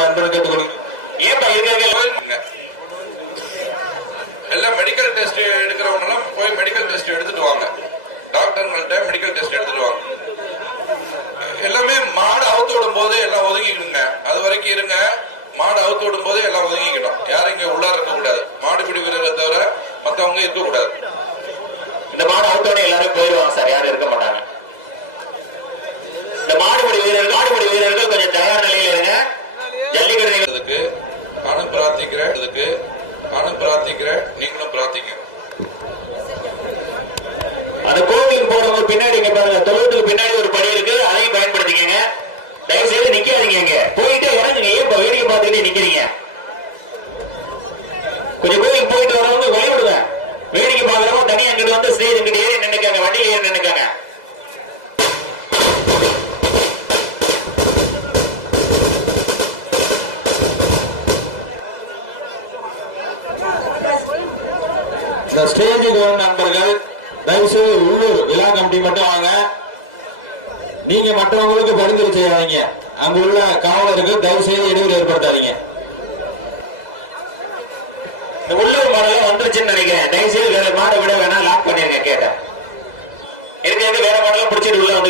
உங்களை அன்புடன் கேட்டுக்கொள்கிறேன் ஏன்பா எல்லாம் மெடிக்கல் டெஸ்ட் எடுக்கிறவங்க எல்லாம் போய் மெடிக்கல் டெஸ்ட் எடுத்துட்டு வாங்க. டாக்டர்கள்ட்ட மெடிக்கல் டெஸ்ட் எடுத்துட்டு வாங்க. எல்லாமே மாடு அவுத்து விடும் போது எல்லாம் ஒதுங்கிக்கணுங்க அது வரைக்கும் இருங்க. மாடு அவுத்து விடும் போது எல்லாம் ஒதுங்கிக்கிட்டோம். யாரும் இங்க உள்ளார இருக்க கூடாது. மாடு பிடி வீரர்களை தவிர மத்தவங்க இருக்க கூடாது இந்த மாடு அவுத்தோட எல்லாரும் போயிடுவாங்க பிரார்த்திக்கிறேன் அதுக்கு நானும் பிரார்த்திக்கிறேன். நீங்களும் பிரார்த்திங்க. அந்த கோவில் போறவங்க பின்னாடி இங்க பாருங்க தொழுவத்துக்கு பின்னாடி ஒரு படி இருக்கு. இந்த ஸ்டேஜுக்கு வரும் நண்பர்கள் தயவுசெய்து உள்ளூர் விழா கமிட்டி மட்டும் வாங்க. நீங்க மற்றவங்களுக்கு பரிந்துரை செய்யாதீங்க. அங்க உள்ள காவலருக்கு தயவு செய்து இடைவெளி ஏற்படுத்தாதீங்க. இந்த உள்ளூர் மாடல வந்துருச்சுன்னு நினைக்கிறேன். தயவு செய்து வேற மாடை விட வேணா லாக் பண்ணிருங்க கேட்டேன். இருக்க வேற மாடெல்லாம் பிடிச்சிட்டு உள்ள வந்து